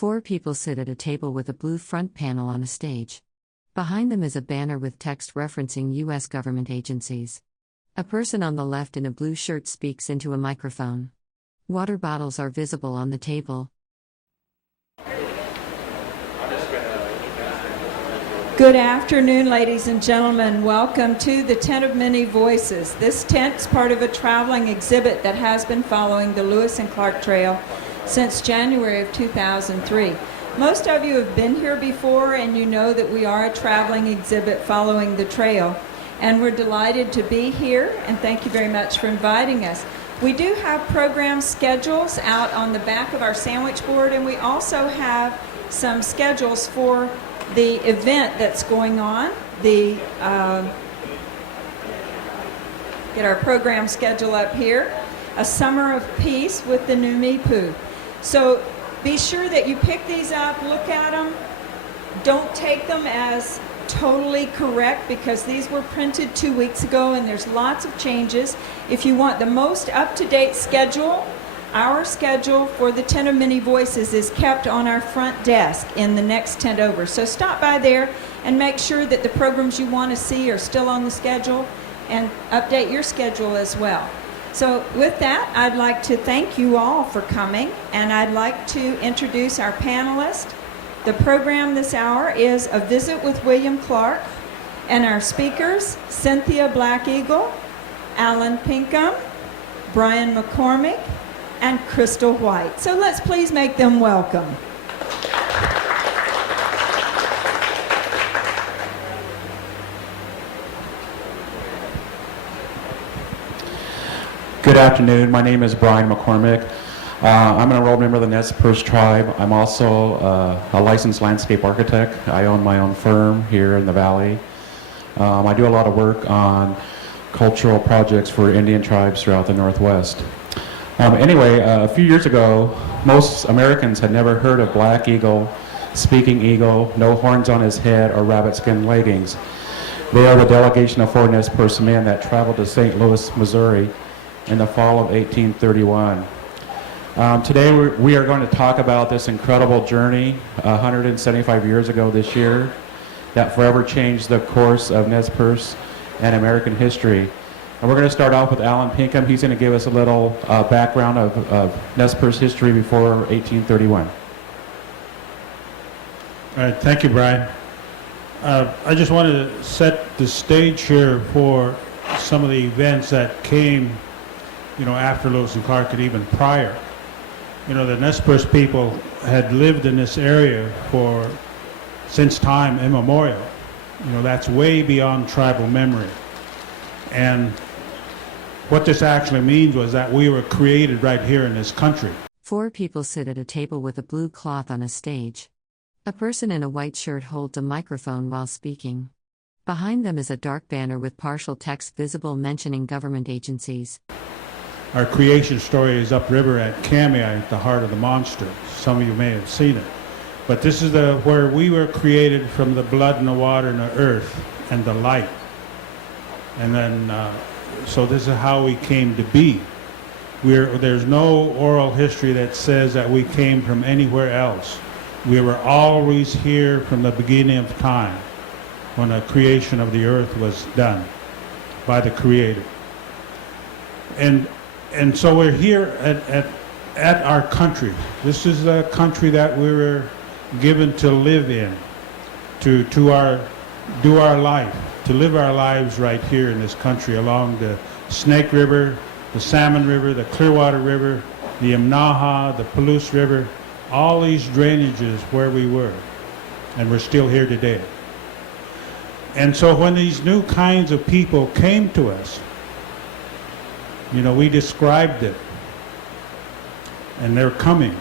Four people sit at a table with a blue front panel on a stage. Behind them is a banner with text referencing U.S. government agencies. A person on the left in a blue shirt speaks into a microphone. Water bottles are visible on the table. Good afternoon, ladies and gentlemen. Welcome to the Tent of Many Voices. This tent is part of a traveling exhibit that has been following the Lewis and Clark Trail since January of 2003. Most of you have been here before, and you know that we are a traveling exhibit following the trail. And we're delighted to be here, and thank you very much for inviting us. We do have program schedules out on the back of our sandwich board, and we also have some schedules for the event that's going on. Get our program schedule up here. A Summer of Peace with the new Mipu. So be sure that you pick these up, look at them. Don't take them as totally correct because these were printed 2 weeks ago and there's lots of changes. If you want the most up-to-date schedule, our schedule for the Tent of Many Voices is kept on our front desk in the next tent over. So stop by there and make sure that the programs you want to see are still on the schedule and update your schedule as well. So with that, I'd like to thank you all for coming, and I'd like to introduce our panelists. The program this hour is A Visit with William Clark, and our speakers, Cynthia Blackeagle, Alan Pinkham, Brian McCormack, and Crystal White. So let's please make them welcome. Good afternoon. My name is Brian McCormack. I'm an enrolled member of the Nez Perce tribe. I'm also a licensed landscape architect. I own my own firm here in the valley. I do a lot of work on cultural projects for Indian tribes throughout the Northwest. Anyway, a few years ago, most Americans had never heard of Black Eagle, Speaking Eagle, no horns on his head, or rabbit skin leggings. They are the delegation of 4 Nez Perce men that traveled to St. Louis, Missouri in the fall of 1831. Today we are going to talk about this incredible journey 175 years ago this year that forever changed the course of Nez Perce and American history. And we're going to start off with Alan Pinkham. He's going to give us a little background of Nez Perce history before 1831. All right, thank you, Brian. I just wanted to set the stage here for some of the events that came after Lewis and Clark and even prior. The Nez Perce people had lived in this area since time immemorial. That's way beyond tribal memory. And what this actually means was that we were created right here in this country. 4 people sit at a table with a blue cloth on a stage. A person in a white shirt holds a microphone while speaking. Behind them is a dark banner with partial text visible mentioning government agencies. Our creation story is upriver at Kami, at the heart of the monster. Some of you may have seen it. But this is where we were created from the blood and the water and the earth and the light. And then, so this is how we came to be. There's no oral history that says that we came from anywhere else. We were always here from the beginning of time when the creation of the earth was done by the Creator. And so we're here at our country. This is the country that we were given to live in, to do our life, to live our lives right here in this country along the Snake River, the Salmon River, the Clearwater River, the Imnaha, the Palouse River, all these drainages where we were, and we're still here today. And so when these new kinds of people came to us, we described it, and they're coming.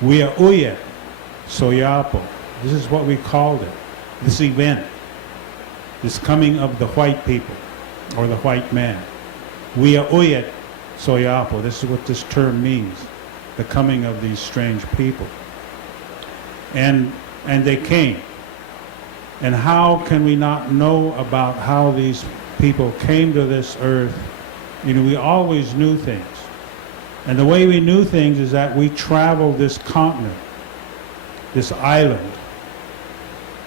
We are Uyet, Soyapo. This is what we called it, this event, this coming of the white people, or the white man. We are Uyet, Soyapo. This is what this term means, the coming of these strange people. And they came. And how can we not know about how these people came to this earth? We always knew things. And the way we knew things is that we traveled this continent this island.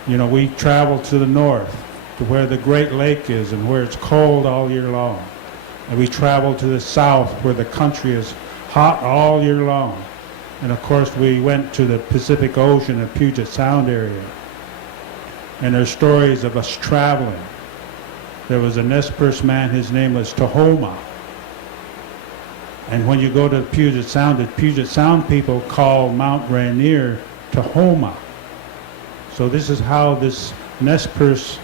You know, we traveled to the north, to where the Great Lake is and where it's cold all year long. And we traveled to the south where the country is hot all year long. And of course we went to the Pacific Ocean and Puget Sound area. And there's stories of us traveling. There was a Nez Perce man, his name was Tahoma. And when you go to Puget Sound, the Puget Sound people call Mount Rainier Tahoma. So this is how this Nez Perce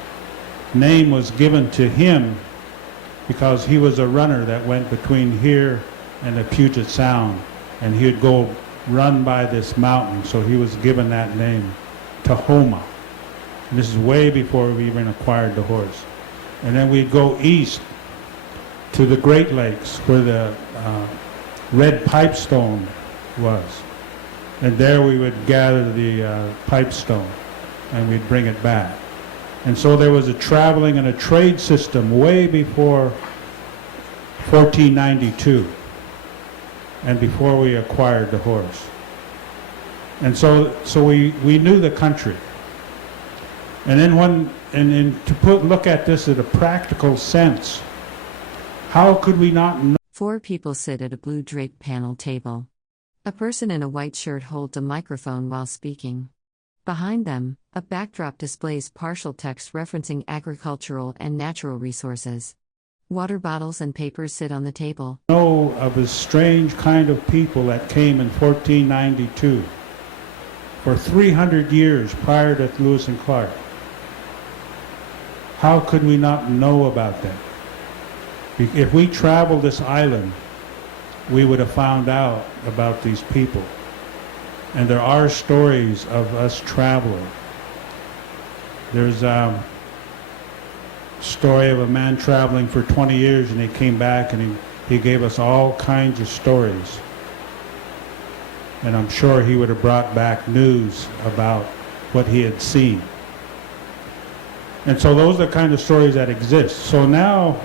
name was given to him, because he was a runner that went between here and the Puget Sound, and he would go run by this mountain, so he was given that name, Tahoma. And this is way before we even acquired the horse. And then we'd go east to the Great Lakes where the red pipestone was. And there we would gather the pipestone and we'd bring it back. And so there was a traveling and a trade system way before 1492 and before we acquired the horse. And so we knew the country. And then look at this at a practical sense, how could we not know? 4 people sit at a blue draped panel table. A person in a white shirt holds a microphone while speaking. Behind them, a backdrop displays partial text referencing agricultural and natural resources. Water bottles and papers sit on the table. Know of a strange kind of people that came in 1492, for 300 years prior to Lewis and Clark. How could we not know about them? If we traveled this island, we would have found out about these people. And there are stories of us traveling. There's a story of a man traveling for 20 years and he came back and he gave us all kinds of stories. And I'm sure he would have brought back news about what he had seen. And so those are the kind of stories that exist. So now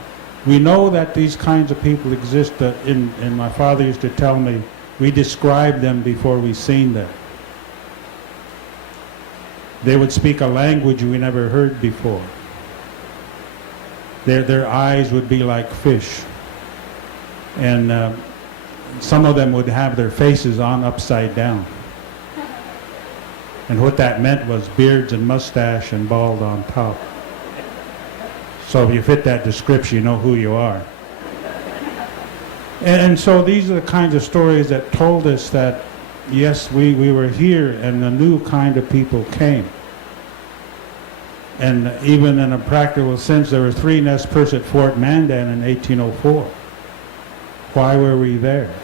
we know that these kinds of people exist, and my father used to tell me, we describe them before we seen them. They would speak a language we never heard before. Their eyes would be like fish. And some of them would have their faces on upside down. And what that meant was beards and mustache and bald on top. So if you fit that description, you know who you are. And so these are the kinds of stories that told us that, yes, we were here and a new kind of people came. And even in a practical sense, there were 3 Nez Perce at Fort Mandan in 1804. Why were we there?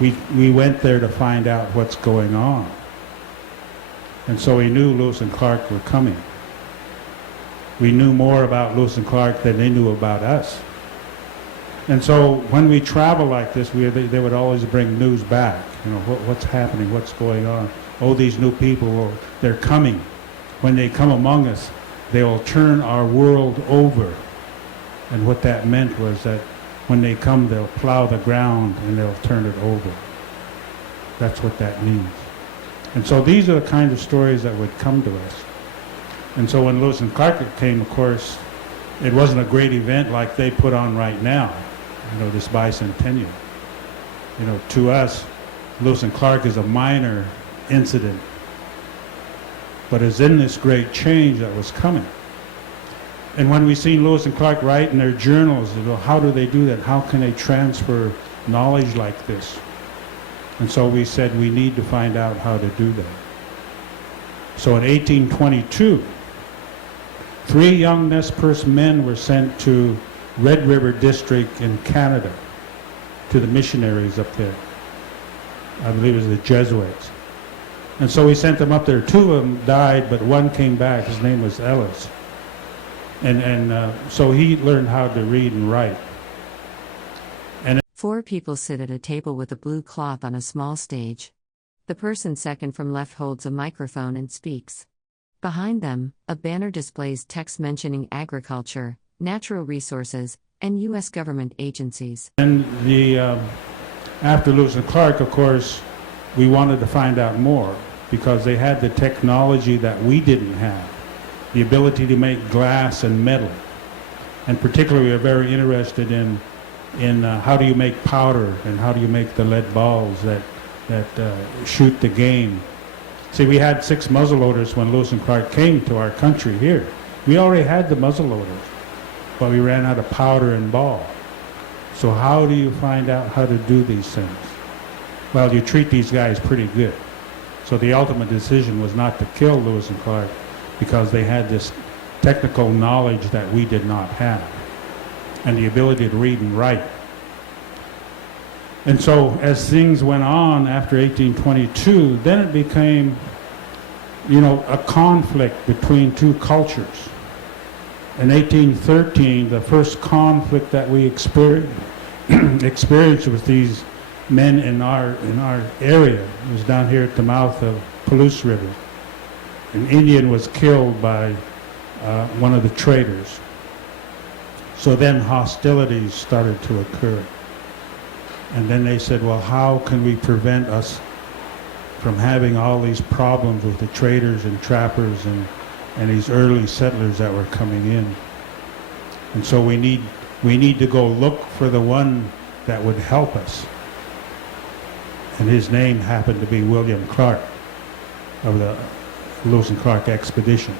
We went there to find out what's going on. And so we knew Lewis and Clark were coming. We knew more about Lewis and Clark than they knew about us. And so when we travel like this, they would always bring news back. You know, what's happening, what's going on. Oh, these new people, they're coming. When they come among us, they will turn our world over. And what that meant was that when they come, they'll plow the ground and they'll turn it over. That's what that means. And so these are the kind of stories that would come to us. And so when Lewis and Clark came, of course, it wasn't a great event like they put on right now, you know, this bicentennial. You know, to us, Lewis and Clark is a minor incident, but is in this great change that was coming. And when we see Lewis and Clark write in their journals, you know, how do they do that? How can they transfer knowledge like this? And so we said we need to find out how to do that. So in 1822, 3 young Nez Perce men were sent to Red River District in Canada, to the missionaries up there. I believe it was the Jesuits. And so we sent them up there. 2 of them died, but 1 came back. His name was Ellis. And so he learned how to read and write. 4 people sit at a table with a blue cloth on a small stage. The person second from left holds a microphone and speaks. Behind them, a banner displays text mentioning agriculture, natural resources, and U.S. government agencies. And after Lewis and Clark, of course, we wanted to find out more. because they had the technology that we didn't have, the ability to make glass and metal. And particularly, we are very interested in how do you make powder and how do you make the lead balls that shoot the game. See, we had 6 muzzleloaders when Lewis and Clark came to our country here. We already had the muzzleloaders, but we ran out of powder and ball. So how do you find out how to do these things? Well, you treat these guys pretty good. So the ultimate decision was not to kill Lewis and Clark because they had this technical knowledge that we did not have, and the ability to read and write. And so as things went on after 1822, then it became, a conflict between two cultures. In 1813, the first conflict that we experienced with these men in our area was down here at the mouth of Palouse River. An Indian was killed by one of the traders. So then hostilities started to occur. And then they said, well, how can we prevent us from having all these problems with the traders and trappers and these early settlers that were coming in? And so we need to go look for the one that would help us. And his name happened to be William Clark of the Lewis and Clark expedition.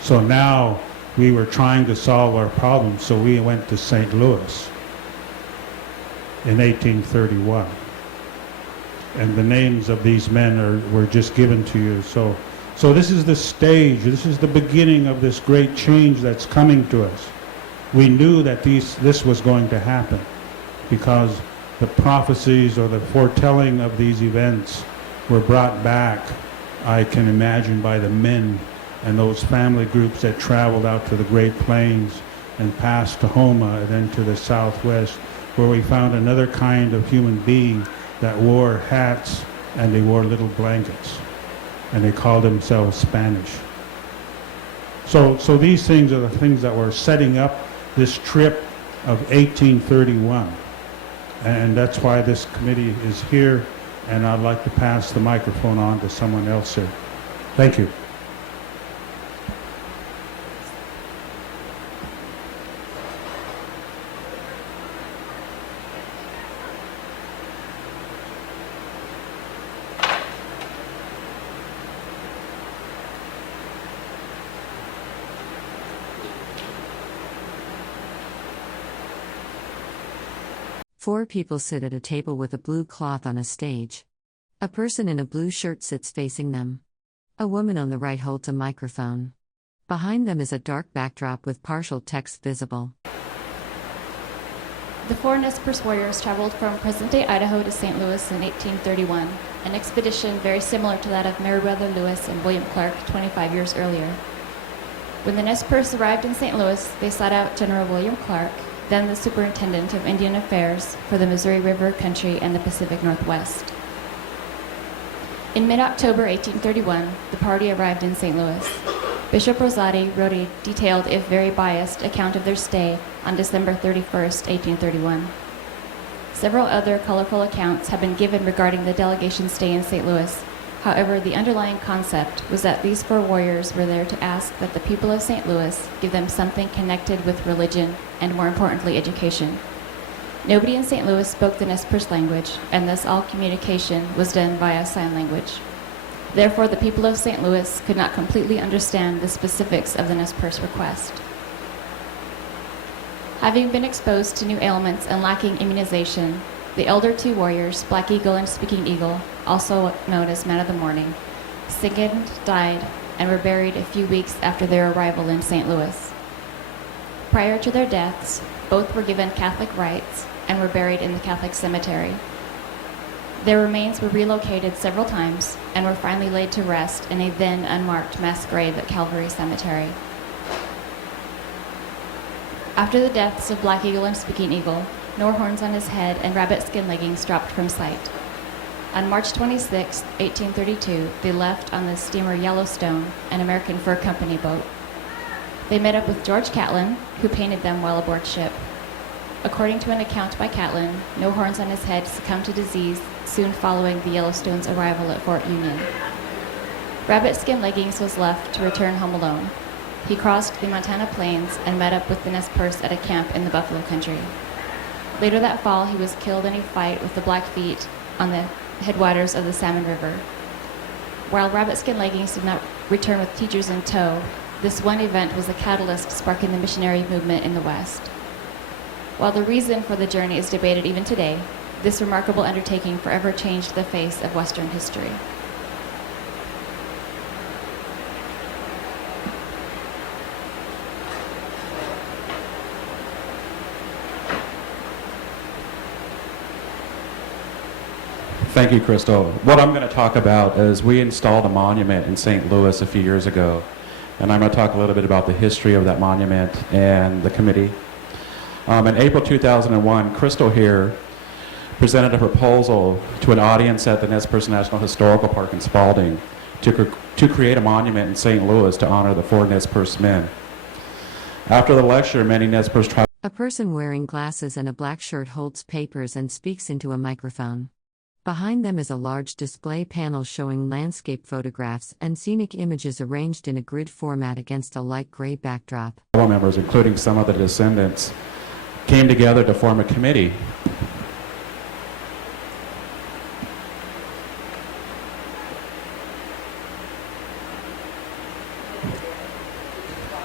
So now we were trying to solve our problems, so we went to St. Louis in 1831. And the names of these men were just given to you. So this is the stage, this is the beginning of this great change that's coming to us. We knew that this was going to happen because the prophecies or the foretelling of these events were brought back, I can imagine, by the men and those family groups that traveled out to the Great Plains and past Tahoma and then to the Southwest, where we found another kind of human being that wore hats and they wore little blankets, and they called themselves Spanish. So these things are the things that were setting up this trip of 1831, and that's why this committee is here, and I'd like to pass the microphone on to someone else here. Thank you. Four people sit at a table with a blue cloth on a stage. A person in a blue shirt sits facing them. A woman on the right holds a microphone. Behind them is a dark backdrop with partial text visible. The 4 Nez Perce warriors traveled from present-day Idaho to St. Louis in 1831, an expedition very similar to that of Meriwether Lewis and William Clark 25 years earlier. When the Nez Perce arrived in St. Louis, they sought out General William Clark, then the Superintendent of Indian Affairs for the Missouri River Country and the Pacific Northwest. In mid-October 1831, the party arrived in St. Louis. Bishop Rosati wrote a detailed, if very biased, account of their stay on December 31st, 1831. Several other colorful accounts have been given regarding the delegation's stay in St. Louis. However, the underlying concept was that these 4 warriors were there to ask that the people of St. Louis give them something connected with religion and, more importantly, education. Nobody in St. Louis spoke the Nez Perce language, and thus all communication was done via sign language. Therefore, the people of St. Louis could not completely understand the specifics of the Nez Perce request. Having been exposed to new ailments and lacking immunization, the elder 2 warriors, Blackeagle and Speaking Eagle, also known as Men of the Morning, sickened, died, and were buried a few weeks after their arrival in St. Louis. Prior to their deaths, both were given Catholic rites and were buried in the Catholic cemetery. Their remains were relocated several times and were finally laid to rest in a then unmarked mass grave at Calvary Cemetery. After the deaths of Blackeagle and Speaking Eagle, no horns on his head and rabbit skin leggings dropped from sight. On March 26, 1832, they left on the steamer Yellowstone, an American Fur Company boat. They met up with George Catlin, who painted them while aboard ship. According to an account by Catlin, No Horns on his head succumbed to disease soon following the Yellowstone's arrival at Fort Union. Rabbit Skin Leggings was left to return home alone. He crossed the Montana plains and met up with the Nez Perce at a camp in the Buffalo Country. Later that fall, he was killed in a fight with the Blackfeet on the headwaters of the Salmon River. While Rabbit Skin Leggings did not return with teachers in tow, this one event was a catalyst sparking the missionary movement in the West. While the reason for the journey is debated even today, this remarkable undertaking forever changed the face of Western history. Thank you, Crystal. What I'm going to talk about is we installed a monument in St. Louis a few years ago, and I'm going to talk a little bit about the history of that monument and the committee. In April 2001, Crystal here presented a proposal to an audience at the Nez Perce National Historical Park in Spalding to create a monument in St. Louis to honor the 4 Nez Perce men. After the lecture, many Nez Perce tribal... A person wearing glasses and a black shirt holds papers and speaks into a microphone. Behind them is a large display panel showing landscape photographs and scenic images arranged in a grid format against a light gray backdrop. Members, including some of the descendants, came together to form a committee.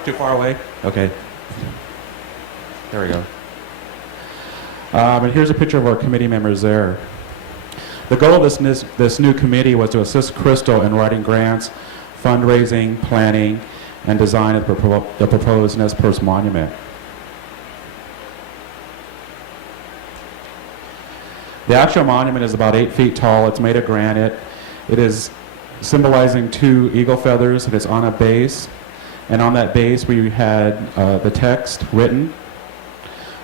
Too far away? Okay. There we go. And here's a picture of our committee members there. The goal of this new committee was to assist Crystal in writing grants, fundraising, planning, and design of the proposed Nez Perce monument. The actual monument is about 8 feet tall. It's made of granite. It is symbolizing 2 eagle feathers. It is on a base, and on that base we had the text written.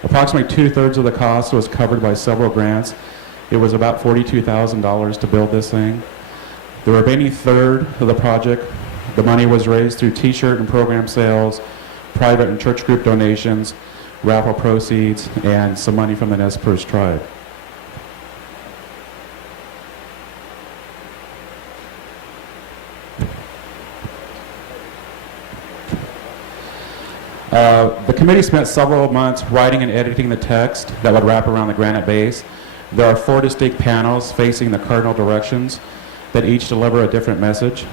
Approximately 2/3 of the cost was covered by several grants. It was about $42,000 to build this thing. The remaining third of the project, the money was raised through t-shirt and program sales, private and church group donations, raffle proceeds, and some money from the Nez Perce tribe. The committee spent several months writing and editing the text that would wrap around the granite base. There are 4 distinct panels facing the cardinal directions that each deliver a different message.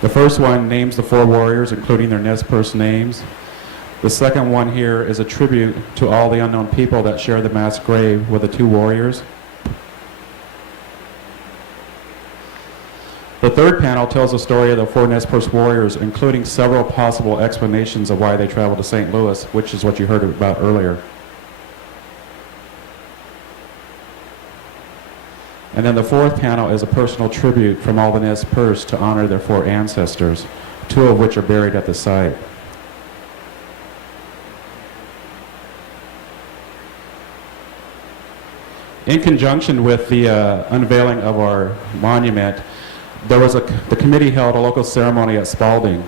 The first one names the 4 warriors, including their Nez Perce names. The second one here is a tribute to all the unknown people that share the mass grave with the 2 warriors. The third panel tells the story of the 4 Nez Perce warriors, including several possible explanations of why they traveled to St. Louis, which is what you heard about earlier. And then the fourth panel is a personal tribute from all the Nez Perce to honor their 4 ancestors, 2 of which are buried at the site. In conjunction with the unveiling of our monument, the committee held a local ceremony at Spalding.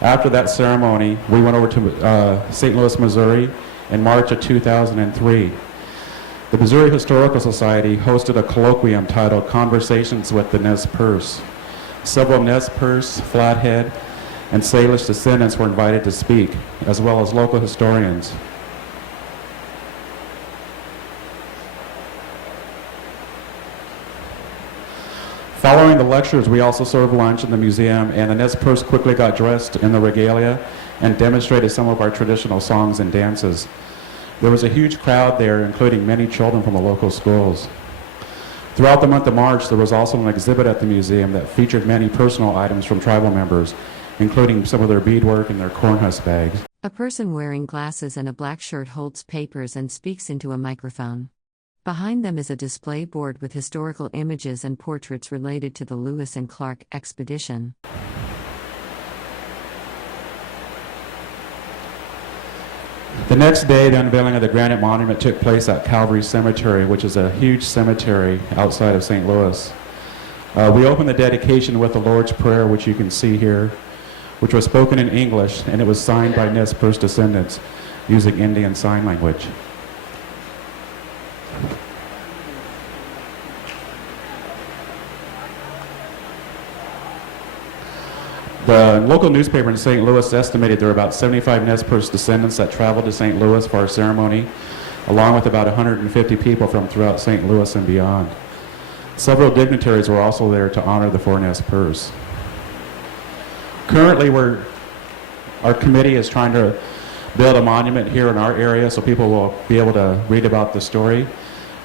After that ceremony, we went over to St. Louis, Missouri in March of 2003. The Missouri Historical Society hosted a colloquium titled Conversations with the Nez Perce. Several Nez Perce, Flathead, and Salish descendants were invited to speak, as well as local historians. Following the lectures, we also served lunch in the museum, and the Nez Perce quickly got dressed in the regalia and demonstrated some of our traditional songs and dances. There was a huge crowd there, including many children from the local schools. Throughout the month of March, there was also an exhibit at the museum that featured many personal items from tribal members, including some of their beadwork and their corn husk bags. A person wearing glasses and a black shirt holds papers and speaks into a microphone. Behind them is a display board with historical images and portraits related to the Lewis and Clark expedition. The next day, the unveiling of the granite monument took place at Calvary Cemetery, which is a huge cemetery outside of St. Louis. We opened the dedication with the Lord's Prayer, which you can see here, which was spoken in English, and it was signed by Nez Perce descendants using Indian Sign Language. The local newspaper in St. Louis estimated there were about 75 Nez Perce descendants that traveled to St. Louis for our ceremony, along with about 150 people from throughout St. Louis and beyond. Several dignitaries were also there to honor the four Nez Perce. Currently, our committee is trying to build a monument here in our area so people will be able to read about the story.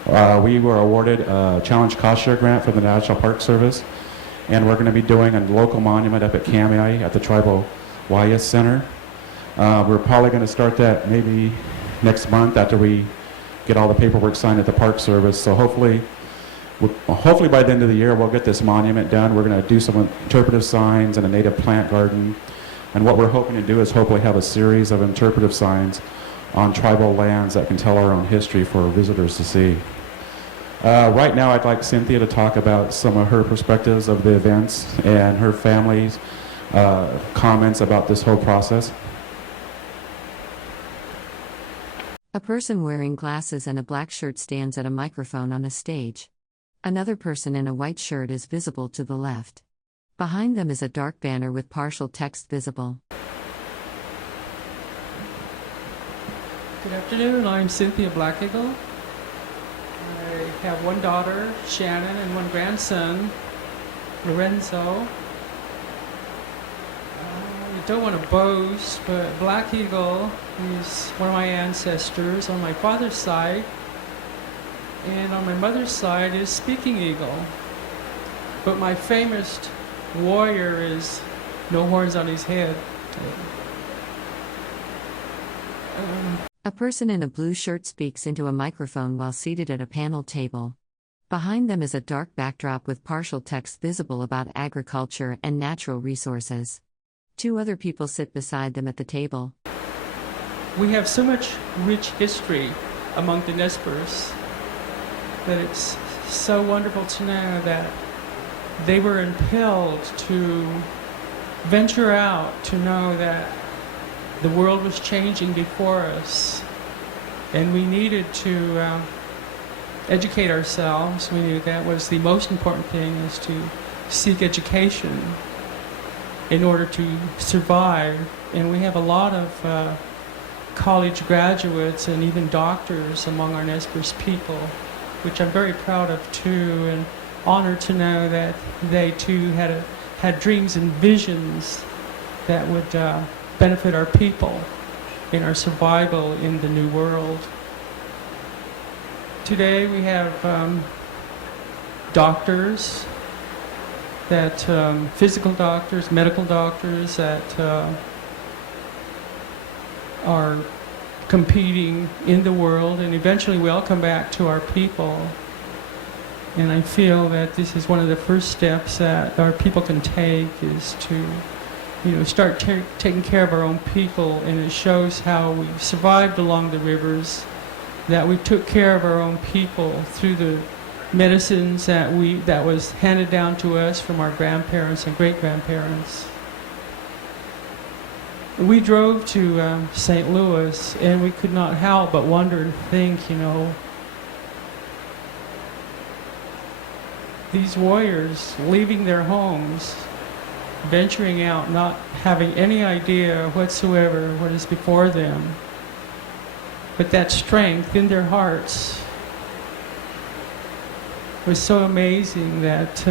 We were awarded a challenge cost share grant from the National Park Service, and we're going to be doing a local monument up at Kamei at the Tribal Wayas Center. We're probably going to start that maybe next month after we get all the paperwork signed at the Park Service. So hopefully by the end of the year we'll get this monument done. We're going to do some interpretive signs and a native plant garden. And what we're hoping to do is hopefully have a series of interpretive signs on tribal lands that can tell our own history for visitors to see. Right now I'd like Cynthia to talk about some of her perspectives of the events and her family's comments about this whole process. A person wearing glasses and a black shirt stands at a microphone on a stage. Another person in a white shirt is visible to the left. Behind them is a dark banner with partial text visible. Good afternoon, I'm Cynthia Blackeagle. I have one daughter, Shannon, and one grandson, Lorenzo. I don't want to boast, but Blackeagle is one of my ancestors on my father's side, and on my mother's side is Speaking Eagle. But my famous warrior is no horns on his head. A person in a blue shirt speaks into a microphone while seated at a panel table. Behind them is a dark backdrop with partial text visible about agriculture and natural resources. Two other people sit beside them at the table. We have so much rich history among the Nez Perce that it's so wonderful to know that they were impelled to venture out, to know that the world was changing before us, and we needed to educate ourselves. We knew that was the most important thing, is to seek education in order to survive. And we have a lot of college graduates and even doctors among our Nez Perce people, which I'm very proud of too, and honored to know that they too had dreams and visions that would benefit our people in our survival in the new world. Today we have doctors, that physical doctors, medical doctors that are competing in the world, and eventually we all come back to our people. And I feel that this is one of the first steps that our people can take, is to start taking care of our own people. And it shows how we survived along the rivers, that we took care of our own people through the medicines that was handed down to us from our grandparents and great-grandparents. We drove to St. Louis, and we could not help but wonder and think, these warriors leaving their homes, venturing out, not having any idea whatsoever what is before them, but that strength in their hearts was so amazing that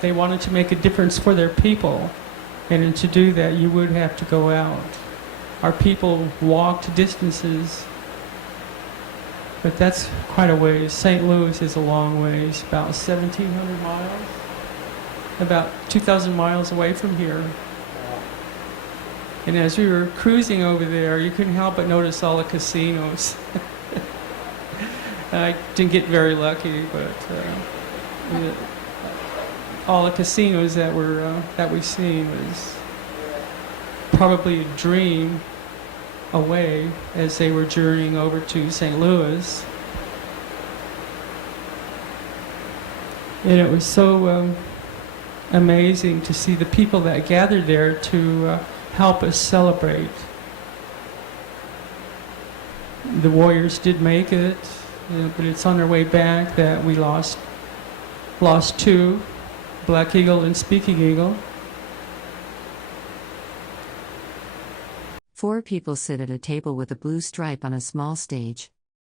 they wanted to make a difference for their people. And to do that, you would have to go out. Our people walked distances, but that's quite a ways. St. Louis is a long ways, about 1,700 miles, about 2,000 miles away from here. And as we were cruising over there, you couldn't help but notice all the casinos. I didn't get very lucky, but all the casinos that we seen was probably a dream away as they were journeying over to St. Louis. And it was so amazing to see the people that gathered there to help us celebrate. The warriors did make it, but it's on their way back that we lost two, Black Eagle and Speaking Eagle. 4 people sit at a table with a blue stripe on a small stage.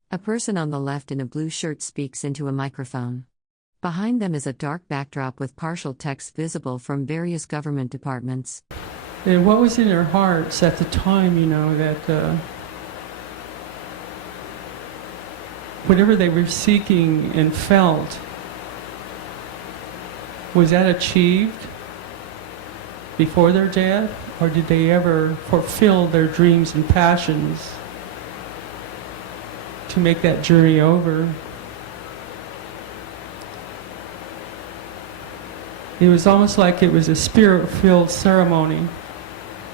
A person on the left in a blue shirt speaks into a microphone. Behind them is a dark backdrop with partial text visible from various government departments. And what was in their hearts at the time, that whatever they were seeking and felt, was that achieved before their death? Or did they ever fulfill their dreams and passions to make that journey over? It was almost like it was a spirit-filled ceremony,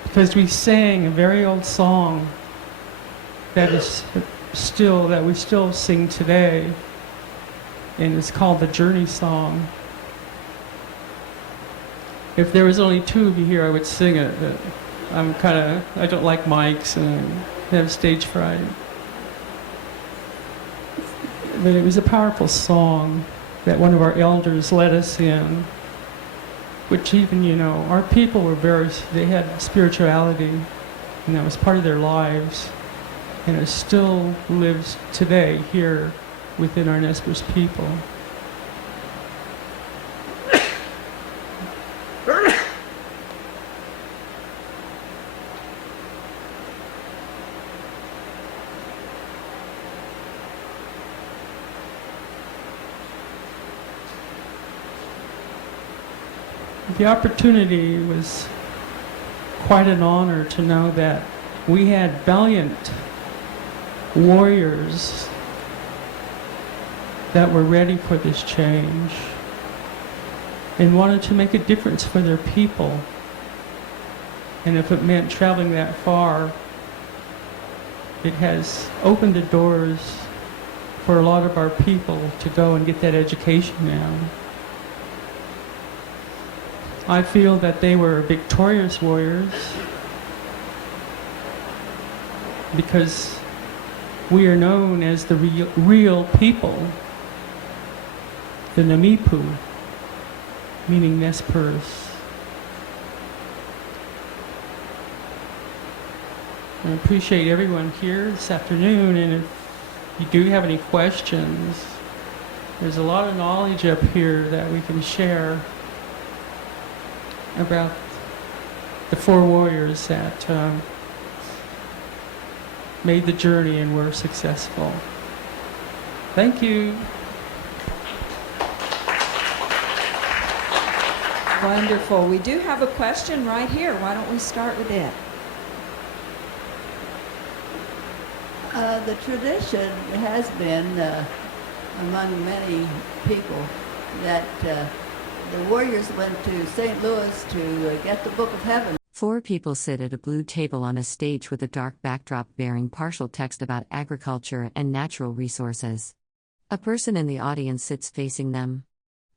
because we sang a very old song that we still sing today, and it's called the Journey Song. If there was only 2 of you here, I would sing it, but I don't like mics and I have stage fright. But it was a powerful song that one of our elders led us in, which even, our people they had spirituality, and that was part of their lives, and it still lives today here within our Nez Perce people. The opportunity was quite an honor to know that we had valiant warriors that were ready for this change and wanted to make a difference for their people. And if it meant traveling that far, it has opened the doors for a lot of our people to go and get that education now. I feel that they were victorious warriors because we are known as the real people, the Namipu, meaning Nez Perce. I appreciate everyone here this afternoon, and if you do have any questions, there's a lot of knowledge up here that we can share about the 4 warriors that made the journey and were successful. Thank you. Wonderful. We do have a question right here. Why don't we start with it? The tradition has been among many people that the warriors went to St. Louis to get the Book of Heaven. 4 people sit at a blue table on a stage with a dark backdrop bearing partial text about agriculture and natural resources. A person in the audience sits facing them.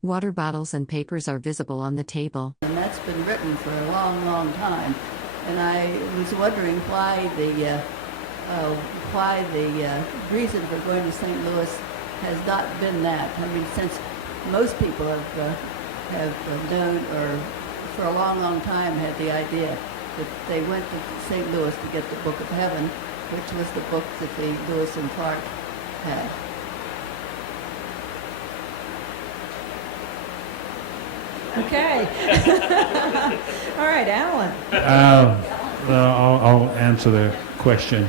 Water bottles and papers are visible on the table. And that's been written for a long, long time. And I was wondering why the reason for going to St. Louis has not been that. I mean, since most people have known, or for a long, long time had the idea that they went to St. Louis to get the Book of Heaven, which was the book that the Lewis and Clark had. Okay. All right, Alan. I'll answer the question.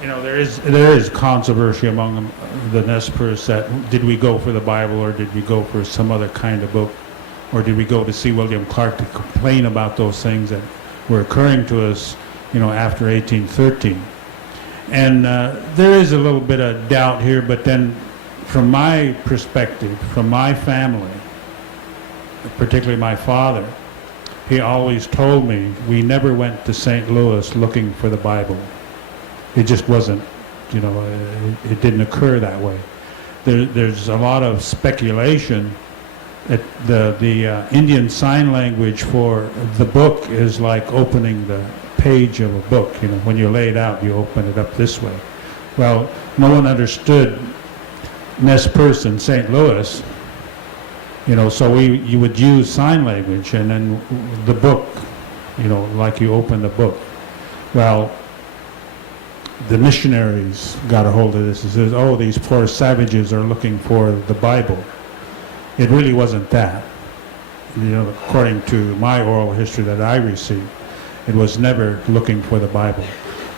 There is controversy among the Nez Perce that did we go for the Bible or did we go for some other kind of book, or did we go to see William Clark to complain about those things that were occurring to us, after 1813. And there is a little bit of doubt here, but then from my perspective, from my family, particularly my father, he always told me we never went to St. Louis looking for the Bible. It just wasn't, it didn't occur that way. There's a lot of speculation that the Indian Sign Language for the book is like opening the page of a book. When you lay it out, you open it up this way. Well, no one understood Nez Perce and St. Louis, so you would use sign language, and then the book, like you open the book. Well, the missionaries got a hold of this and says, oh, these poor savages are looking for the Bible. It really wasn't that. You know, according to my oral history that I received, it was never looking for the Bible.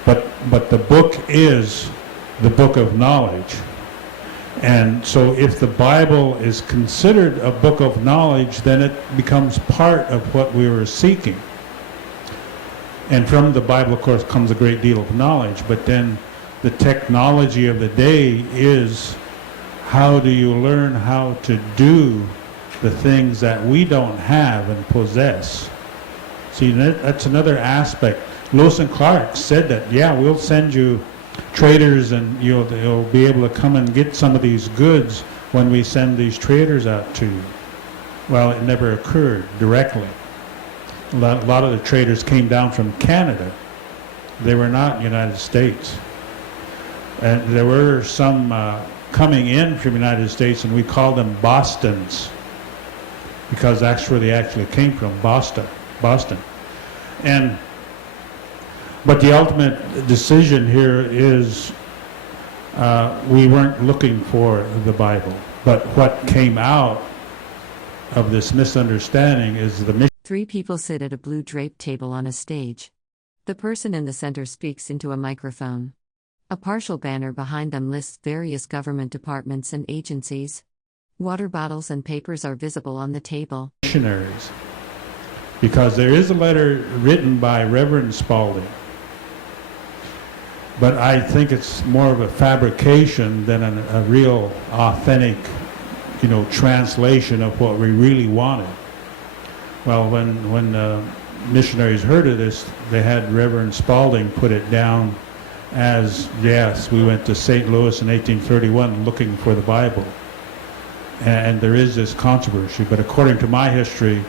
But the book is the book of knowledge. And so if the Bible is considered a book of knowledge, then it becomes part of what we were seeking. And from the Bible, of course, comes a great deal of knowledge, but then the technology of the day is, how do you learn how to do the things that we don't have and possess? See, that's another aspect. Lewis and Clark said that, yeah, we'll send you traders and you'll be able to come and get some of these goods when we send these traders out to you. Well, it never occurred directly. A lot of the traders came down from Canada. They were not United States. And there were some coming in from the United States, and we called them Bostons, because that's where they actually came from, Boston. But the ultimate decision here is we weren't looking for the Bible. But what came out of this misunderstanding is the mission. 3 people sit at a blue draped table on a stage. The person in the center speaks into a microphone. A partial banner behind them lists various government departments and agencies. Water bottles and papers are visible on the table. Missionaries. Because there is a letter written by Reverend Spalding. But I think it's more of a fabrication than a real authentic, translation of what we really wanted. Well, when missionaries heard of this, they had Reverend Spalding put it down as, yes, we went to St. Louis in 1831 looking for the Bible. And there is this controversy, but according to my history,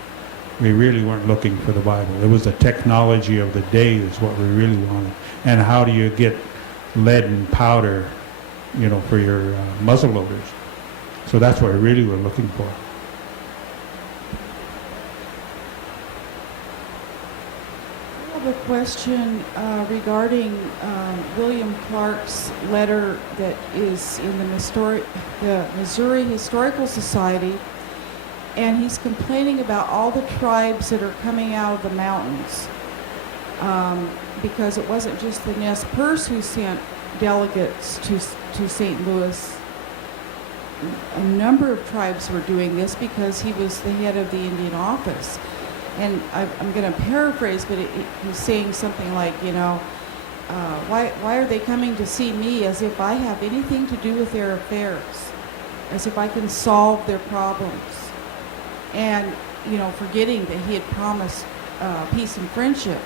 we really weren't looking for the Bible. It was the technology of the day is what we really wanted. And how do you get lead and powder, for your muzzle loaders? So that's what we really were looking for. I have a question regarding William Clark's letter that is in the Missouri Historical Society, and he's complaining about all the tribes that are coming out of the mountains, because it wasn't just the Nez Perce who sent delegates to St. Louis. A number of tribes were doing this because he was the head of the Indian office. And I'm going to paraphrase, but he's saying something like, why are they coming to see me as if I have anything to do with their affairs, as if I can solve their problems? And, forgetting that he had promised peace and friendship.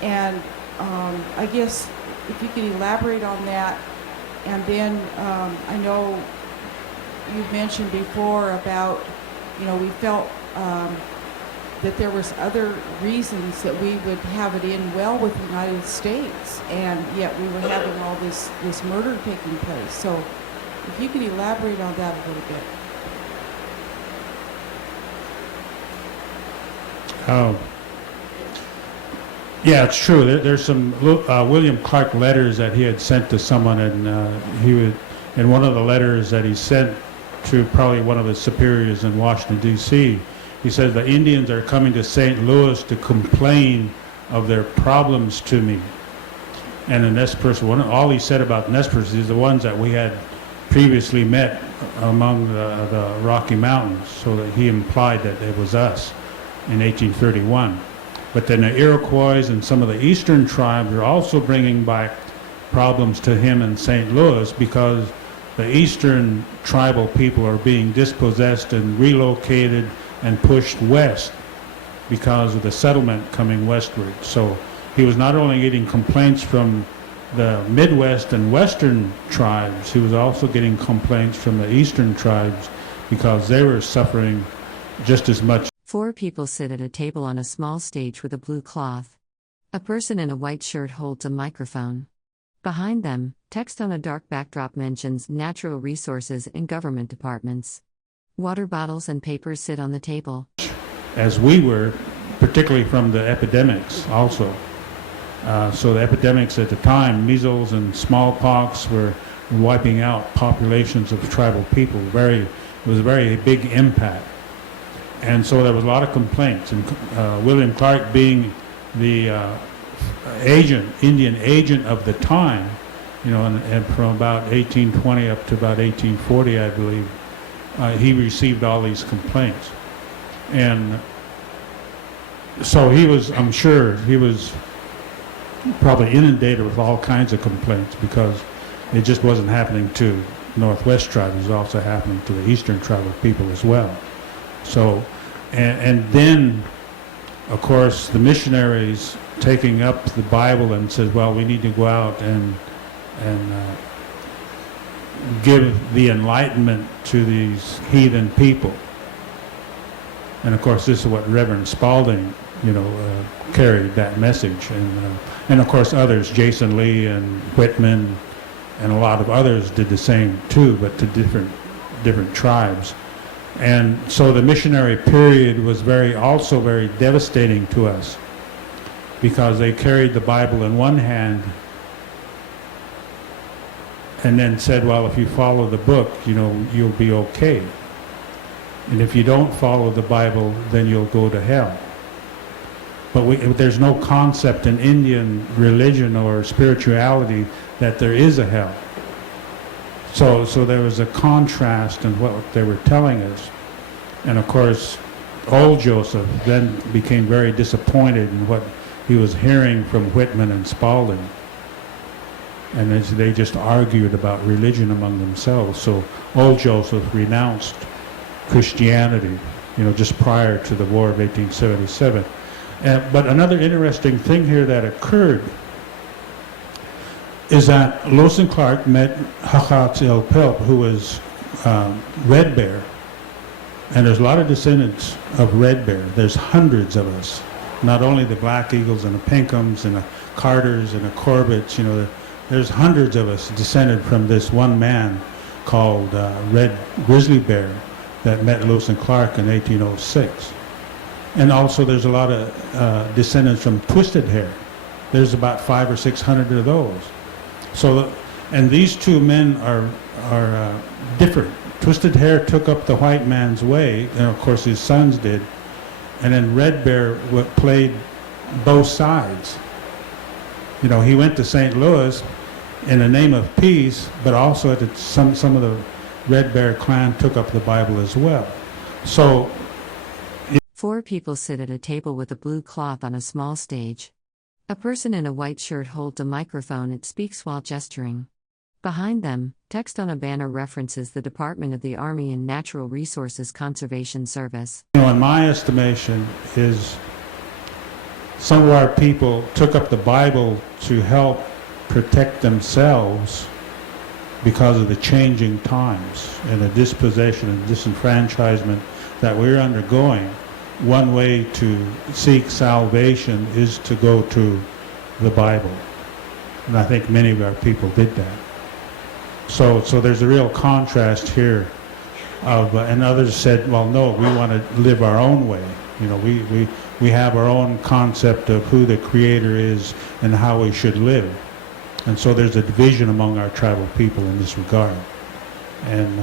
And I guess if you could elaborate on that. And then I know you've mentioned before about, we felt that there was other reasons that we would have it in well with the United States, and yet we were having all this murder taking place. So if you could elaborate on that a little bit. Yeah, it's true. There's some William Clark letters that he had sent to someone, and he would, in one of the letters that he sent to probably one of the superiors in Washington, D.C., he says, the Indians are coming to St. Louis to complain of their problems to me. And the Nez Perce, all he said about Nez Perce is the ones that we had previously met among the Rocky Mountains, so that he implied that it was us in 1831. But then the Iroquois and some of the eastern tribes are also bringing back problems to him in St. Louis, because the eastern tribal people are being dispossessed and relocated and pushed west because of the settlement coming westward. So he was not only getting complaints from the Midwest and Western tribes, he was also getting complaints from the Eastern tribes because they were suffering just as much. 4 people sit at a table on a small stage with a blue cloth. A person in a white shirt holds a microphone. Behind them, text on a dark backdrop mentions natural resources and government departments. Water bottles and papers sit on the table. As we were, particularly from the epidemics also. So the epidemics at the time, measles and smallpox, were wiping out populations of tribal people. It was a very big impact. And so there was a lot of complaints. And William Clark, being the Indian agent of the time, and from about 1820 up to about 1840, I believe, he received all these complaints. And so I'm sure he was probably inundated with all kinds of complaints, because it just wasn't happening to Northwest tribes, it was also happening to the Eastern tribal people as well. So, and then, of course, the missionaries taking up the Bible and said, well, we need to go out and give the enlightenment to these heathen people. And of course, this is what Reverend Spalding, carried that message, and of course others, Jason Lee and Whitman, and a lot of others did the same too, but to different tribes. And so the missionary period was also very devastating to us, because they carried the Bible in one hand and then said, well, if you follow the book, you'll be okay. And if you don't follow the Bible, then you'll go to hell. But there's no concept in Indian religion or spirituality that there is a hell. So there was a contrast in what they were telling us. And of course, old Joseph then became very disappointed in what he was hearing from Whitman and Spalding. And they just argued about religion among themselves. So old Joseph renounced Christianity, just prior to the War of 1877. But another interesting thing here that occurred is that Lewis and Clark met Hachatz El Pelp, who was Red Bear. And there's a lot of descendants of Red Bear. There's hundreds of us. Not only the Blackeagles and the Pinkhams and the Carters and the Corbetts, there's hundreds of us descended from this one man called Red Grizzly Bear that met Lewis and Clark in 1806. And also there's a lot of descendants from Twisted Hair. There's about 500 or 600 of those. So, and these two men are different. Twisted Hair took up the white man's way, and of course his sons did. And then Red Bear played both sides. He went to St. Louis in the name of peace, but also some of the Red Bear clan took up the Bible as well. So 4 people sit at a table with a blue cloth on a small stage. A person in a white shirt holds a microphone and speaks while gesturing. Behind them, text on a banner references the Department of the Army and Natural Resources Conservation Service. In my estimation, is some of our people took up the Bible to help protect themselves because of the changing times and the dispossession and disenfranchisement that we're undergoing. One way to seek salvation is to go to the Bible. And I think many of our people did that. So there's a real contrast here and others said, well, no, we want to live our own way. We have our own concept of who the Creator is and how we should live. And so there's a division among our tribal people in this regard. And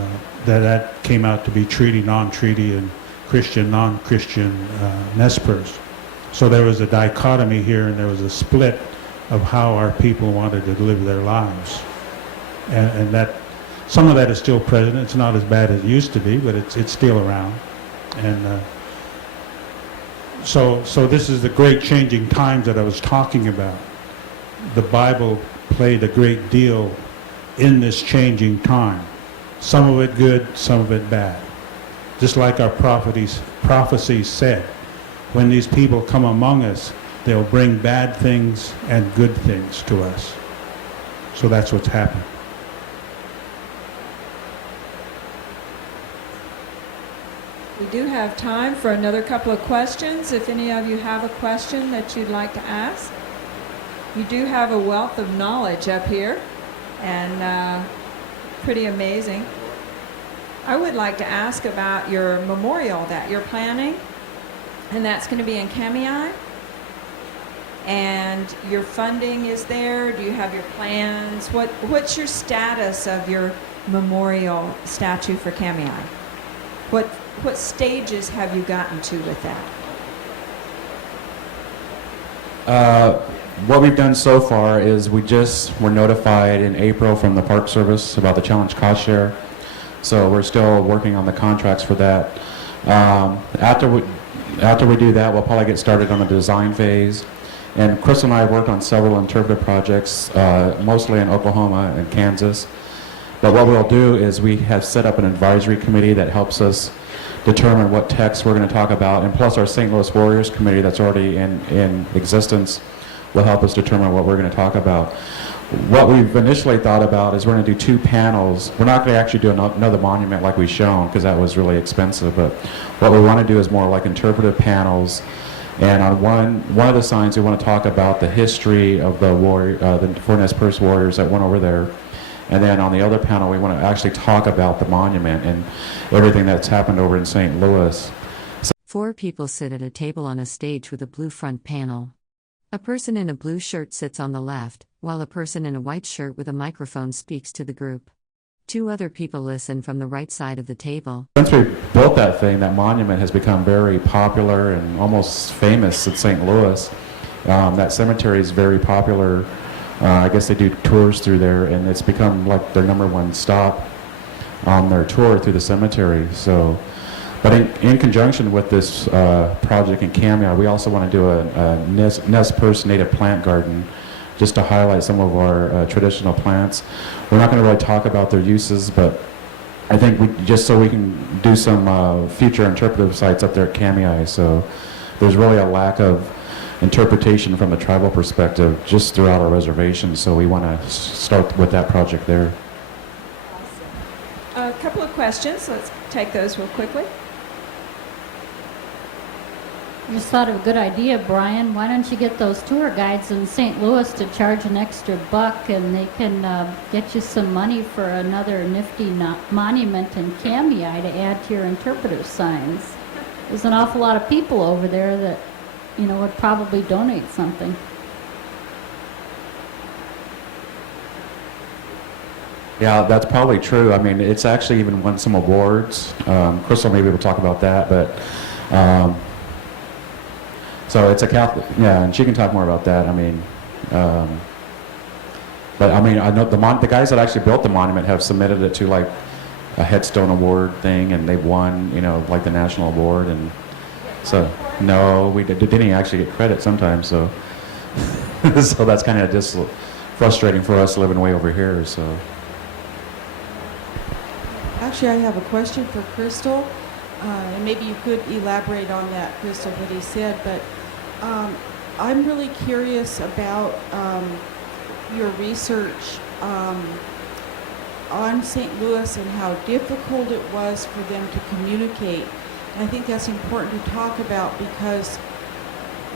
that came out to be treaty, non-treaty, and Christian, non-Christian Nez Perce. So there was a dichotomy here, and there was a split of how our people wanted to live their lives. And that some of that is still present. It's not as bad as it used to be, but it's still around. And so this is the great changing times that I was talking about. The Bible played a great deal in this changing time. Some of it good, some of it bad. Just like our prophecies said, when these people come among us, they'll bring bad things and good things to us. So that's what's happened. We do have time for another couple of questions. If any of you have a question that you'd like to ask. You do have a wealth of knowledge up here, and pretty amazing. I would like to ask about your memorial that you're planning, and that's going to be in Kamiai. and your funding is there? Do you have your plans? What's your status of your memorial statue for Kamei? What stages have you gotten to with that? What we've done so far is we just were notified in April from the Park Service about the challenge cost share. So we're still working on the contracts for that. After we do that, we'll probably get started on the design phase. And Chris and I worked on several interpretive projects, mostly in Oklahoma and Kansas. But what we'll do is we have set up an advisory committee that helps us determine what texts we're going to talk about, and plus our St. Louis Warriors committee that's already in existence will help us determine what we're going to talk about. What we've initially thought about is we're going to do 2 panels. We're not going to actually do another monument like we've shown, because that was really expensive, but what we want to do is more like interpretive panels. And on one of the signs we want to talk about the history of the 4 Nez Perce warriors that went over there. And then on the other panel, we want to actually talk about the monument and everything that's happened over in St. Louis. 4 people sit at a table on a stage with a blue front panel. A person in a blue shirt sits on the left, while a person in a white shirt with a microphone speaks to the group. 2 other people listen from the right side of the table. Since we built that thing, that monument has become very popular and almost famous in St. Louis. That cemetery is very popular. I guess they do tours through there, and it's become like their #1 stop on their tour through the cemetery. So, but in conjunction with this project in Kamei, we also want to do a Nez Perce native plant garden, just to highlight some of our traditional plants. We're not going to really talk about their uses, but I think just so we can do some future interpretive sites up there at Kamei. So there's really a lack of interpretation from the tribal perspective just throughout our reservation, so we want to start with that project there. Awesome. A couple of questions. Let's take those real quickly. I just thought of a good idea, Brian. Why don't you get those tour guides in St. Louis to charge an extra $1, and they can get you some money for another nifty monument in Kamei to add to your interpreter signs. There's an awful lot of people over there that would probably donate something. Yeah, that's probably true. I mean, it's actually even won some awards. Crystal maybe will talk about that, but so it's a Catholic, yeah, and she can talk more about that. I mean, but I mean, I know the guys that actually built the monument have submitted it to like a headstone award thing, and they've won, like the national award, and so no, we didn't actually get credit sometimes. So, so that's kind of just frustrating for us living way over here. So, Actually, I have a question for Crystal, and maybe you could elaborate on that, Crystal, what he said. But I'm really curious about your research on St. Louis and how difficult it was for them to communicate. And I think that's important to talk about, because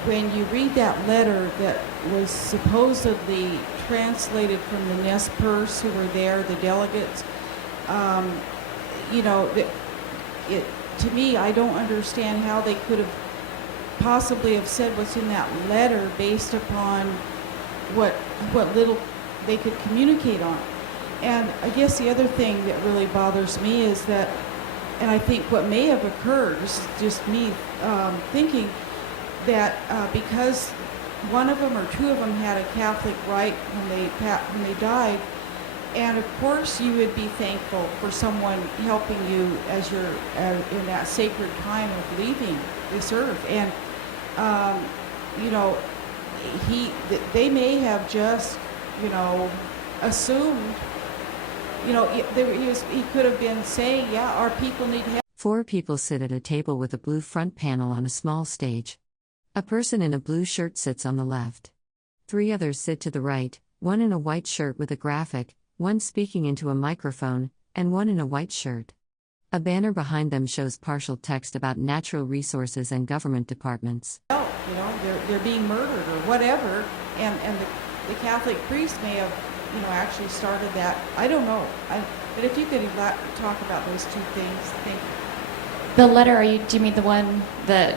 when you read that letter that was supposedly translated from the Nez Perce who were there, the delegates, to me, I don't understand how they could have possibly have said what's in that letter based upon what little they could communicate on. And I guess the other thing that really bothers me is that, and I think what may have occurred, this is just me thinking, that because one of them or 2 of them had a Catholic rite when they died, and of course you would be thankful for someone helping you as you're in that sacred time of leaving this earth. And they may have just assumed, he could have been saying, yeah, our people need help. 4 people sit at a table with a blue front panel on a small stage. A person in a blue shirt sits on the left. 3 others sit to the right, 1 in a white shirt with a graphic, 1 speaking into a microphone, and 1 in a white shirt. A banner behind them shows partial text about natural resources and government departments. They're being murdered or whatever, and the Catholic priest may have actually started that. I don't know. But if you could talk about those 2 things, thank you. The letter, do you mean the one that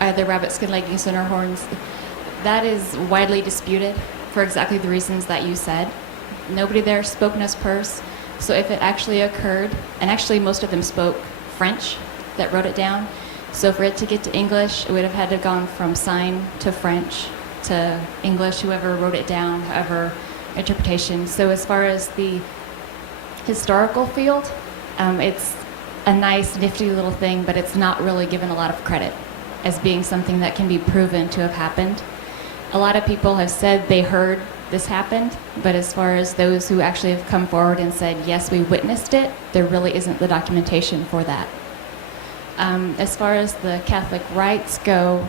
I had the rabbit skin leggings and our horns? That is widely disputed for exactly the reasons that you said. Nobody there spoke Nez Perce, so if it actually occurred, and actually most of them spoke French that wrote it down, so for it to get to English, it would have had to have gone from sign to French to English, whoever wrote it down, however interpretation. So as far as the historical field, it's a nice, nifty little thing, but it's not really given a lot of credit as being something that can be proven to have happened. A lot of people have said they heard this happened, but as far as those who actually have come forward and said, yes, we witnessed it, there really isn't the documentation for that. As far as the Catholic rites go,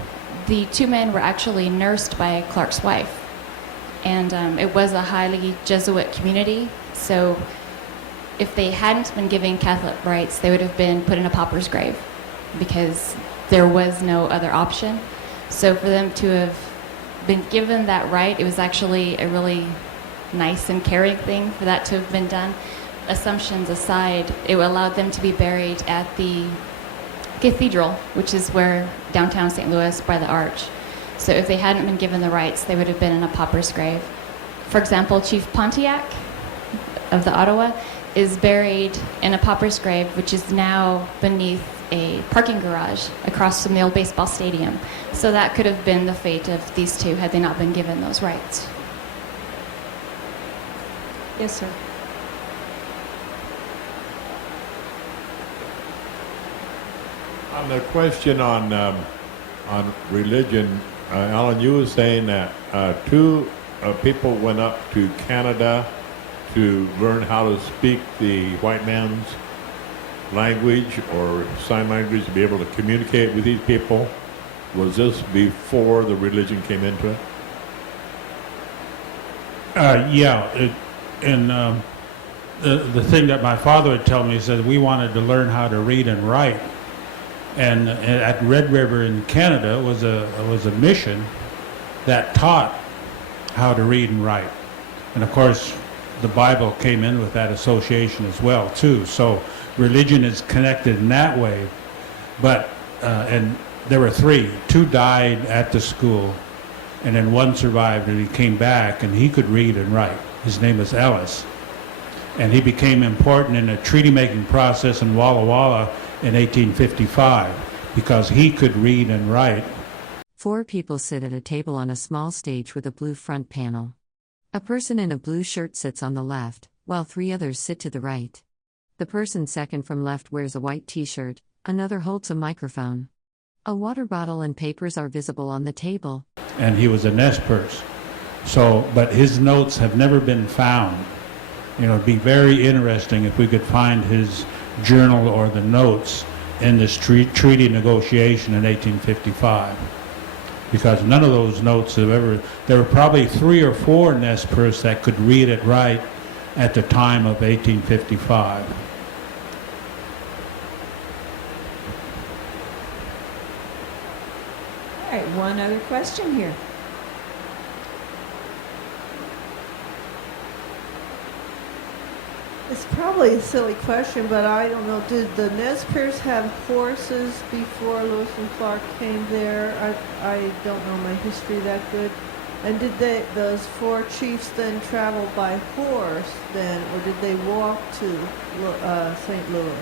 the two men were actually nursed by Clark's wife. And it was a highly Jesuit community, so if they hadn't been given Catholic rites, they would have been put in a pauper's grave because there was no other option. So for them to have been given that right, it was actually a really nice and caring thing for that to have been done. Assumptions aside, it allowed them to be buried at the cathedral, which is where downtown St. Louis by the Arch. So if they hadn't been given the rights, they would have been in a pauper's grave. For example, Chief Pontiac of the Ottawa is buried in a pauper's grave, which is now beneath a parking garage across from the old baseball stadium. So that could have been the fate of these two had they not been given those rights. Yes, sir. On the question on religion, Alan, you were saying that two people went up to Canada to learn how to speak the white man's language or sign language to be able to communicate with these people. Was this before the religion came into it? The thing that my father would tell me is that we wanted to learn how to read and write. And at Red River in Canada was a mission that taught how to read and write. And of course, the Bible came in with that association as well, too. So religion is connected in that way. But, and there were three. Two died at the school, and then one survived, and he came back, and he could read and write. His name was Ellis. And he became important in the treaty-making process in Walla Walla in 1855 because he could read and write. 4 people sit at a table on a small stage with a blue front panel. A person in a blue shirt sits on the left, while 3 others sit to the right. The person second from left wears a white t-shirt, another holds a microphone. A water bottle and papers are visible on the table. And he was a Nez Perce. So, but his notes have never been found. You know, it'd be very interesting if we could find his journal or the notes in this treaty negotiation in 1855. Because none of those notes have ever, there were probably 3 or 4 Nez Perce that could read it right at the time of 1855. All right, one other question here. It's probably a silly question, but I don't know. Did the Nez Perce have horses before Lewis and Clark came there? I don't know my history that good. And did those 4 chiefs then travel by horse then, or did they walk to St. Louis?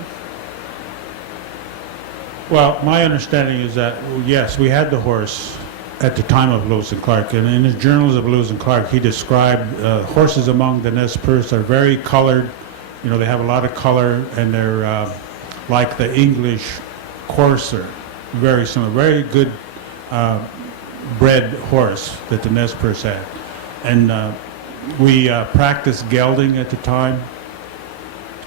Well, my understanding is that, yes, we had the horse at the time of Lewis and Clark. And in his journals of Lewis and Clark, he described horses among the Nez Perce are very colored. You know, they have a lot of color, and they're like the English courser, very similar, very good bred horse that the Nez Perce had. And we practiced gelding at the time,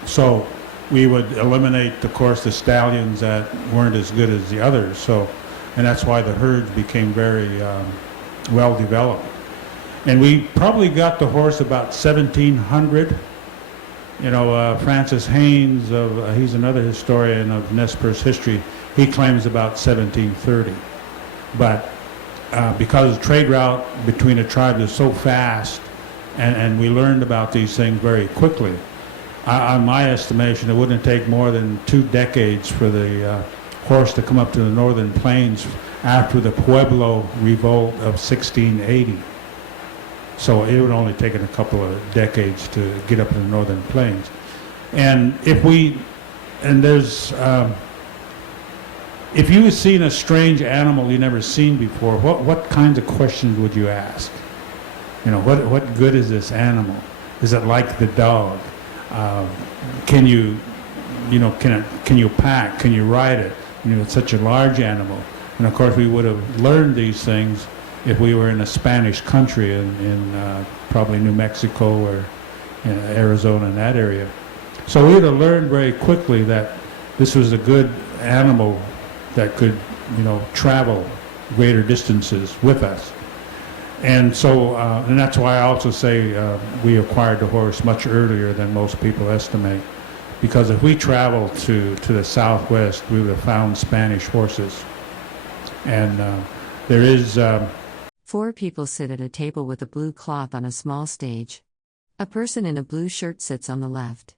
so we would eliminate, of course, the stallions that weren't as good as the others. So, and that's why the herds became very well developed. And we probably got the horse about 1700. You know, Francis Haynes, he's another historian of Nez Perce history, he claims about 1730. But because the trade route between the tribes is so fast, and we learned about these things very quickly, on my estimation, it wouldn't take more than 2 decades for the horse to come up to the northern plains after the Pueblo revolt of 1680. So it would only taken a couple of decades to get up to the northern plains. And if you had seen a strange animal you never seen before, what kinds of questions would you ask? You know, what good is this animal? Is it like the dog? Can you pack? Can you ride it? You know, it's such a large animal. And of course, we would have learned these things if we were in a Spanish country in probably New Mexico or Arizona, in that area. So we would have learned very quickly that this was a good animal that could, you know, travel greater distances with us. And so, and that's why I also say we acquired the horse much earlier than most people estimate. Because if we traveled to the southwest, we would have found Spanish horses. And there is... 4 people sit at a table with a blue cloth on a small stage. A person in a blue shirt sits on the left.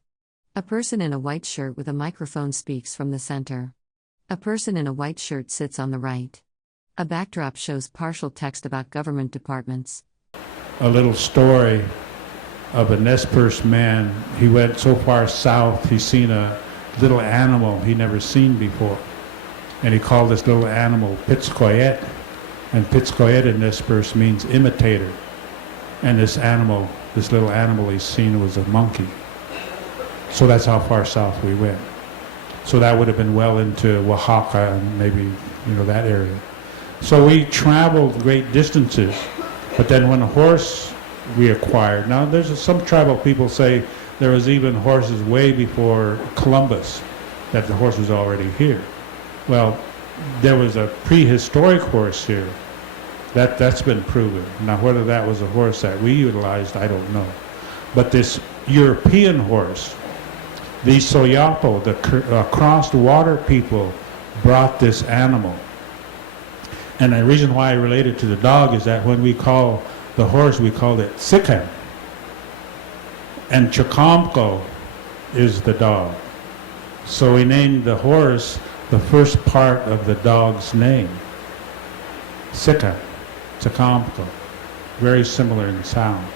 A person in a white shirt with a microphone speaks from the center. A person in a white shirt sits on the right. A backdrop shows partial text about government departments. A little story of a Nez Perce man. He went so far south, he seen a little animal he never seen before. And he called this little animal Pitzcoyet. And Pitzcoyet in Nez Perce means imitator. And this little animal he's seen was a monkey. So that's how far south we went. So that would have been well into Oaxaca and maybe, you know, that area. So we traveled great distances, but then when a horse we acquired, now there's some tribal people say there was even horses way before Columbus, that the horse was already here. Well, there was a prehistoric horse here. That's been proven. Now whether that was a horse that we utilized, I don't know. But this European horse, the Soyapo, the crossed water people, brought this animal. And the reason why I relate it to the dog is that when we call the horse, we called it Sikhem. And Chocomco is the dog. So we named the horse the first part of the dog's name. Sikhem, Chocomco. Very similar in sound.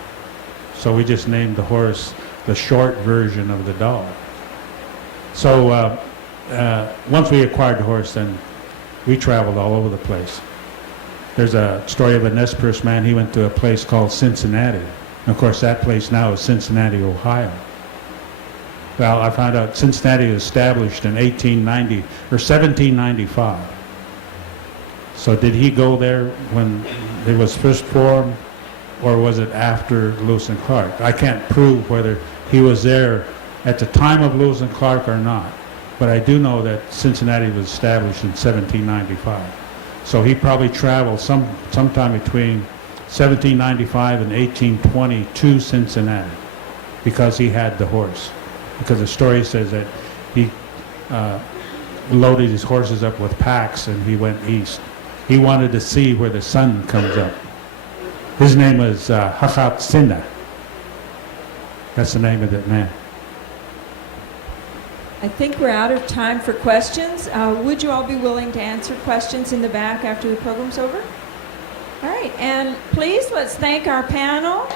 So we just named the horse the short version of the dog. So once we acquired the horse, then we traveled all over the place. There's a story of a Nez Perce man. He went to a place called Cincinnati. And of course, that place now is Cincinnati, Ohio. Well, I found out Cincinnati was established in 1890 or 1795. So did he go there when it was first formed, or was it after Lewis and Clark? I can't prove whether he was there at the time of Lewis and Clark or not. But I do know that Cincinnati was established in 1795. So he probably traveled sometime between 1795 and 1820 to Cincinnati because he had the horse. Because the story says that he loaded his horses up with packs and he went east. He wanted to see where the sun comes up. His name was Hachat Sinda. That's the name of that man. I think we're out of time for questions. Would you all be willing to answer questions in the back after the program's over? All right, and please let's thank our panel.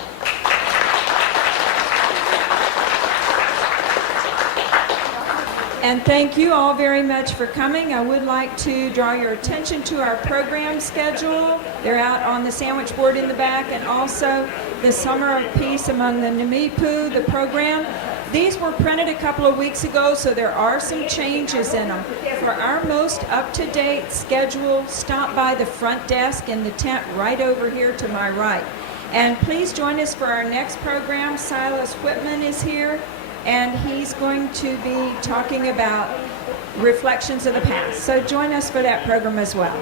And thank you all very much for coming. I would like to draw your attention to our program schedule. They're out on the sandwich board in the back, and also the Summer of Peace Among the Nimipu, the program. These were printed a couple of weeks ago, so there are some changes in them. For our most up-to-date schedule, stop by the front desk in the tent right over here to my right. And please join us for our next program. Silas Whitman is here, and he's going to be talking about reflections of the past. So join us for that program as well.